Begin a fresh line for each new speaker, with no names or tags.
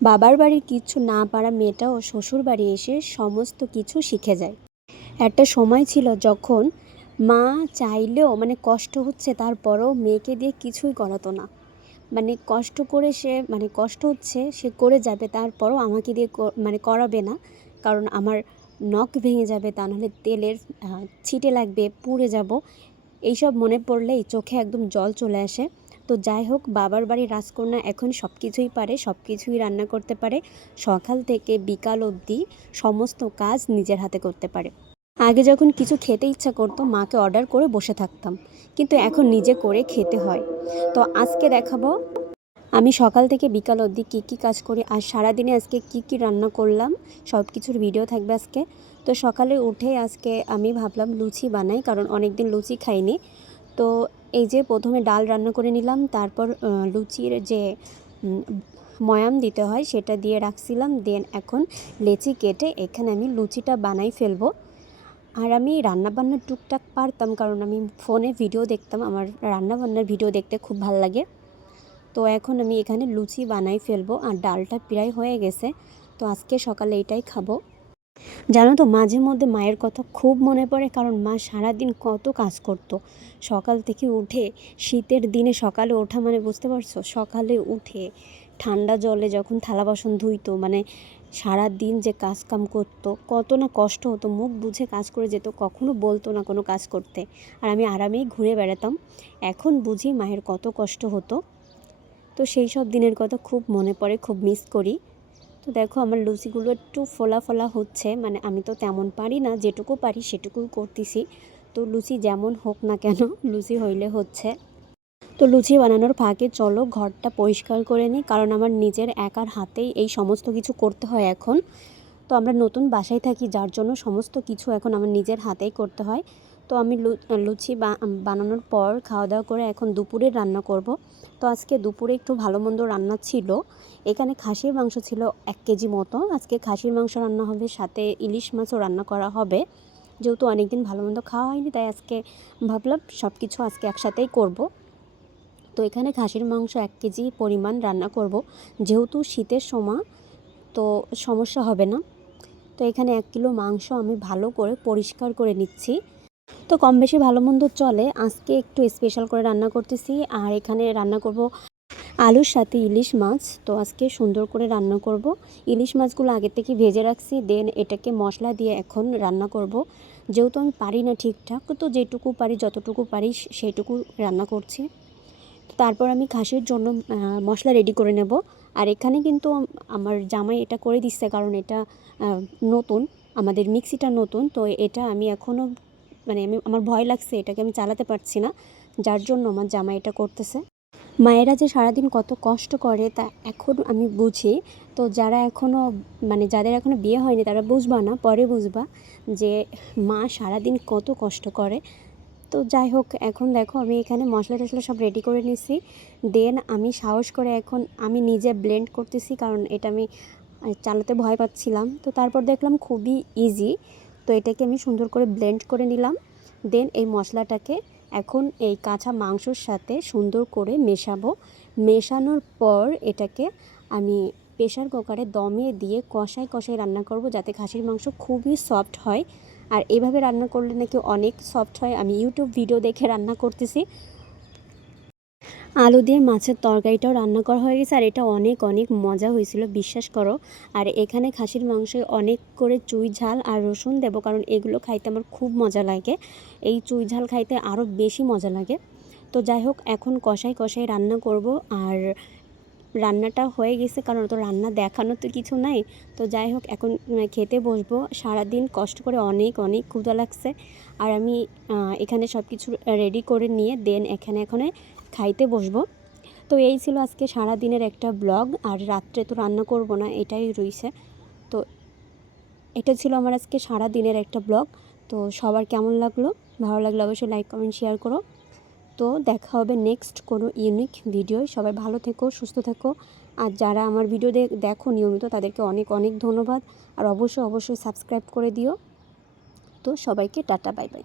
বাবার বাড়ির কিচ্ছু না পারা মেয়েটা ও শ্বশুর বাড়ি এসে সমস্ত কিছু শিখে যায়। একটা সময় ছিল যখন মা চাইলেও মানে কষ্ট হচ্ছে, তারপরও মেয়েকে দিয়ে কিছুই করাতো না। মানে কষ্ট করে সে মানে কষ্ট হচ্ছে, সে করে যাবে, তারপরও আমাকে দিয়ে মানে করাবে না। কারণ আমার নখ ভেঙে যাবে, তা নাহলে তেলের ছিটে লাগবে, পুড়ে যাব। এইসব মনে পড়লেই চোখে একদম জল চলে আসে। তো যাই হোক, বাবার বাড়ির রাজকন্যা এখন সব কিছুই পারে সব কিছুই রান্না করতে পারে। সকাল থেকে বিকাল অবধি সমস্ত কাজ নিজের হাতে করতে পারে। আগে যখন কিছু খেতে ইচ্ছা করতো, মাকে অর্ডার করে বসে থাকতাম। কিন্তু এখন নিজে করে খেতে হয়। তো আজকে দেখাবো, আমি সকাল থেকে বিকাল অবধি কী কী কাজ করি আর সারাদিনে আজকে কী কী রান্না করলাম সব কিছুর ভিডিও থাকবে আজকে। তো সকালে উঠে আজকে আমি ভাবলাম লুচি বানাই, কারণ অনেক দিন লুচি খাইনি। তো এই যে প্রথমে ডাল রান্না করে নিলাম, তারপর লুচির যে ময়াম দিতে হয় সেটা দিয়ে রাখছিলাম, দেন এখন লেচি কেটে এখানে আমি লুচিটা বানাই ফেলব। আর আমি রান্নাবান্নার টুকটাক পারতাম, কারণ আমি ফোনে ভিডিও দেখতাম, আমার রান্নাবান্নার ভিডিও দেখতে খুব ভালো লাগে। তো এখন আমি এখানে লুচি বানাই ফেলব, আর ডালটা প্রায় হয়ে গেছে, তো আজকে সকালে এটাই খাব। জানো তো, মাঝে মধ্যে মায়ের কথা খুব মনে পড়ে, কারণ মা সারাদিন কত কাজ করতো। সকাল থেকে উঠে, শীতের দিনে সকালে ওঠা মানে বুঝতে পারছ? সকালে উঠে, ঠান্ডা জলে যখন থালা বাসন ধুইতো মানে সারা দিন যে কাজ কাম করতো, কত না কষ্ট হতো, মুখ বুঝে কাজ করে যেত, কখনো বলতো না কোনো কাজ করতে। আর আমি আরামেই ঘুরে বেড়াতাম। এখন বুঝি মায়ের কত কষ্ট হতো। তো সেই সব দিনের কথা খুব মনে পড়ে, খুব মিস করি। তো দেখো আমার লুচিগুলো একটু ফোলা ফোলা হচ্ছে মানে আমি তো তেমন পারি না, যেটুকু পারি সেটুকু করতেছি। তো লুচি যেমন হোক না কেন, লুচি হইলে হচ্ছে। তো লুচি বানানোর ফাঁকে চলো ঘরটা পরিষ্কার করে নিই, কারণ আমার নিজের একার হাতেই এই সমস্ত কিছু করতে হয় এখন। তো আমরা নতুন বাসায় থাকি, যার জন্য সমস্ত কিছু এখন আমার নিজের হাতেই করতে হয়। তো আমি লুচি বানানোর পর খাওয়া দাওয়া করে এখন দুপুরে রান্না করব। তো আজকে দুপুরে একটু ভালো মন্দ রান্না ছিল। এখানে খাসির মাংস ছিল এক কেজি মতো। আজকে খাসির মাংস রান্না হবে, সাথে ইলিশ মাছও রান্না করা হবে। যেহেতু অনেকদিন ভালো মন্দ খাওয়া হয়নি, তাই আজকে ভাবলাম সব কিছু আজকে একসাথেই করব। তো এখানে খাসির মাংস এক কেজি পরিমাণ রান্না করব। যেহেতু শীতের সময়, তো সমস্যা হবে না। তো এখানে এক কিলো মাংস আমি ভালো করে পরিষ্কার করে নিচ্ছি। তো কম বেশি ভালো মন্দ চলে। আজকে একটু স্পেশাল করে রান্না করতেছি। আর এখানে রান্না করব আলুর সাথে ইলিশ মাছ। তো আজকে সুন্দর করে রান্না করব। ইলিশ মাছগুলো আগে থেকে ভেজে রাখছি। দেন এটাকে মশলা দিয়ে এখন রান্না করব। যেহেতু আমি পারি না ঠিকঠাক, তো যেটুকু পারি, যতটুকু পারি সেইটুকু রান্না করছি। তারপর আমি খাসির জন্য মশলা রেডি করে নেব। আর এখানে কিন্তু আমার জামাই এটা করে দিচ্ছে। কারণ এটা নতুন। আমাদের মিক্সিটা নতুন। তো এটা আমি এখনও মানে আমি, আমার ভয় লাগছে এটাকে আমি চালাতে পারছি না। যার জন্য আমার জামাই এটা করতেছে। মায়েরা যে সারাদিন কত কষ্ট করে তা এখন আমি বুঝি। তো যারা এখনও মানে যাদের এখনও বিয়ে হয়নি তারা বুঝবা না, পরে বুঝবা যে মা সারাদিন কত কষ্ট করে। তো যাই হোক, এখন দেখো আমি এখানে মশলা টশলা সব রেডি করে নিছি। দেন আমি সাহস করে এখন আমি নিজে ব্লেন্ড করতেছি, কারণ এটা আমি চালাতে ভয় পাচ্ছিলাম। তো তারপর দেখলাম খুবই ইজি তো এটাকে আমি সুন্দর করে ব্লেন্ড করে নিলাম। দেন এই মশলাটাকে এখন এই কাঁচা মাংসর সাথে সুন্দর করে মেশাবো। মেশানোর পর এটাকে আমি প্রেশার কুকারে দমে দিয়ে কষায় কষায় রান্না করব যাতে খাসির মাংস খুবই সফট হয়। আর এভাবে রান্না করলে নাকি অনেক সফট হয়। আমি ইউটিউব ভিডিও দেখে রান্না করতেছি। আলু দিয়ে মাছের তরকারিটাও রান্না করা হয়ে গেছে, আর এটা অনেক অনেক মজা হয়েছিল, বিশ্বাস করো। আর এখানে খাসির মাংসে অনেক করে চুই ঝাল আর রসুন দেবো, কারণ এগুলো খাইতে আমার খুব মজা লাগে। এই চুই ঝাল খাইতে আরও বেশি মজা লাগে। তো যাই হোক, এখন কষাই কষাই রান্না করব, আর রান্নাটা হয়ে গেছে, কারণ তো রান্না দেখানো তো কিছু নাই। তো যাই হোক, এখন খেতে বসবো। সারাদিন কষ্ট করে অনেক অনেক ক্ষুধা লাগছে। আর আমি এখানে সব কিছু রেডি করে নিয়ে দেন এখানে এখানে খাইতে বসবো। তো এই ছিল আজকে সারা দিনের একটা ব্লগ, আর রাত্রে তো রান্না করব না, এটাই রইছে। তো এটা ছিল আমার আজকে সারা দিনের একটা ব্লগ। তো সবার কেমন লাগল? ভালো লাগলে অবশ্যই লাইক, কমেন্ট, শেয়ার করো। তো দেখা হবে নেক্সট কোনো ইউনিক ভিডিও সবাই ভালো থেকো, সুস্থ থেকো। আর যারা আমার ভিডিও দেখো নিয়মিত, তাদেরকে অনেক অনেক ধন্যবাদ। আর অবশ্যই অবশ্যই সাবস্ক্রাইব করে দিও। তো সবাইকে টাটা, বাই বাই।